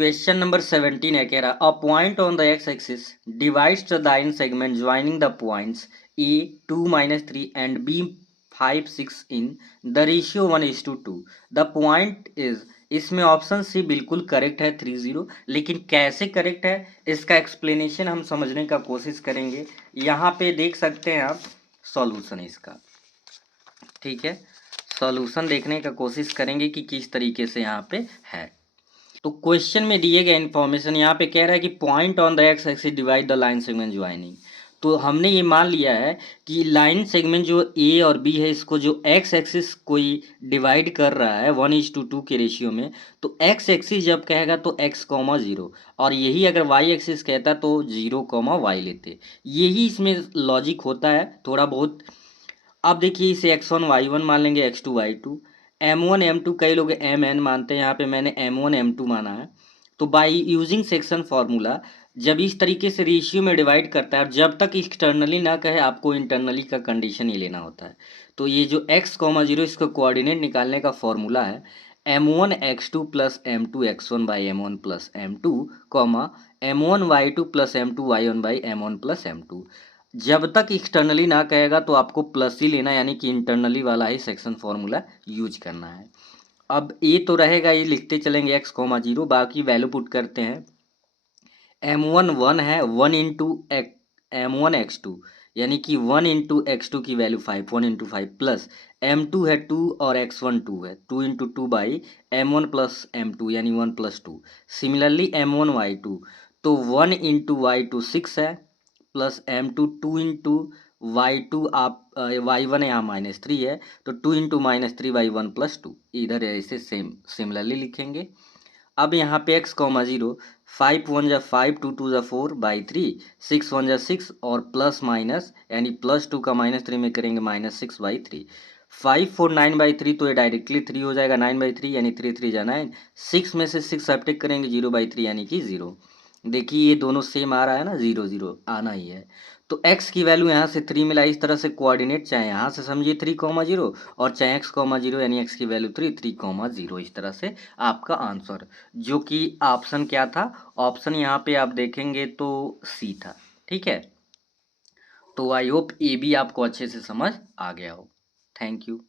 Question number 17 है, कह रहा a point on the x axis divides the line segment joining the points A 2-3 and B 5-6 in the ratio 1:2। The point is, इसमें option C बिल्कुल correct है 30, लेकिन कैसे correct है इसका एक्सप्लेनेशन हम समझने का कोशिश करेंगे। यहाँ पे देख सकते हैं आप सॉल्यूशन इसका, ठीक है। सॉल्यूशन देखने का कोशिश करेंगे कि किस तरीके से यहाँ पे है। तो क्वेश्चन में दिए गए इन्फॉर्मेशन यहाँ पे कह रहा है कि point on the x axis divide the line segment joining. तो हमने ये मान लिया है कि लाइन सेगमेंट जो ए और बी है, इसको जो एक्स एक्सिस कोई डिवाइड कर रहा है 1:2 के रेशियो में, तो एक्स एक्सिस जब कहेगा तो एक्स कॉमा जीरो, और यही अगर वाई एक्सिस कहता तो 0 कॉमा वाई लेते। यही इसमें लॉजिक होता है थोड़ा बहुत। अब देखिए इसे x1 y1 मान लेंगे, x2 y2, m1 m2 कई लोग mn मानते हैं, यहाँ पे मैंने m1 m2 माना है। तो बाय यूजिंग सेक्शन फार्मूला जब इस तरीके से रेशियो में डिवाइड करता है और जब तक एक्सटर्नली ना कहे आपको इंटरनली का कंडीशन ही लेना होता है। तो ये जो x, 0 इसका कोऑर्डिनेट निकालने का फॉर्मूला है m1 x2 plus m2 x1 by m1 plus m2 comma m1 y2 plus m2 y1 by m1 plus m2। जब तक एक्सटर्नली ना कहेगा तो आपको प्लस ही लेना, यानी कि इंटरनली वाला ही सेक्शन फॉर्मूला यूज करना है। अब ए तो रहेगा, ये लिखते चलेंगे x, 0, बाकी वैल्यू पुट करते हैं। m1 1 है, 1 इंटू m1 x2, यानी कि 1 इंटू x2 की वैल्यू 5, 1 इंटू 5 प्लस m2 है 2 और x1 2 है, 2 into 2 by m1 plus m2 यानी 1 प्लस 2। सिमिलरली m1 y2, तो 1 इंटू y2 6 है प्लस m2 2 इंटू y2, आप y1 यहाँ -3 है, तो 2 इंटू -3 बाई 1 प्लस 2, इधर ऐसे सिमिलरली लिखेंगे। अब यहाँ पे x, 0, 5 1 जा 5, 2 2 जा 4 बाई 3, 6 1 जा 6 और प्लस माइनस यानी प्लस 2 का -3 में करेंगे -6 बाई 3, 5 4 9 बाई 3, तो ये डायरेक्टली 3 हो जाएगा, 9 बाई 3 यानी 3 3 जा 9, 6 में से 6 सब्ट्रैक्ट करेंगे 0 बाई 3 यानी कि 0। देखिए ये दोनों सेम आ रहा है ना, 0 0 आना ही है। तो x की वैल्यू यहाँ से 3 मिला, इस तरह से कोऑर्डिनेट चाहे यहाँ से समझिए 3, 0 और चाहे x, 0 यानी x की वैल्यू 3, 0 इस तरह से आपका आंसर, जो कि ऑप्शन क्या था, ऑप्शन यहाँ पे आप देखेंगे तो सी था, ठीक है। तो आई होप ये भी आपको अच्छे से समझ आ गया हो। Thank you.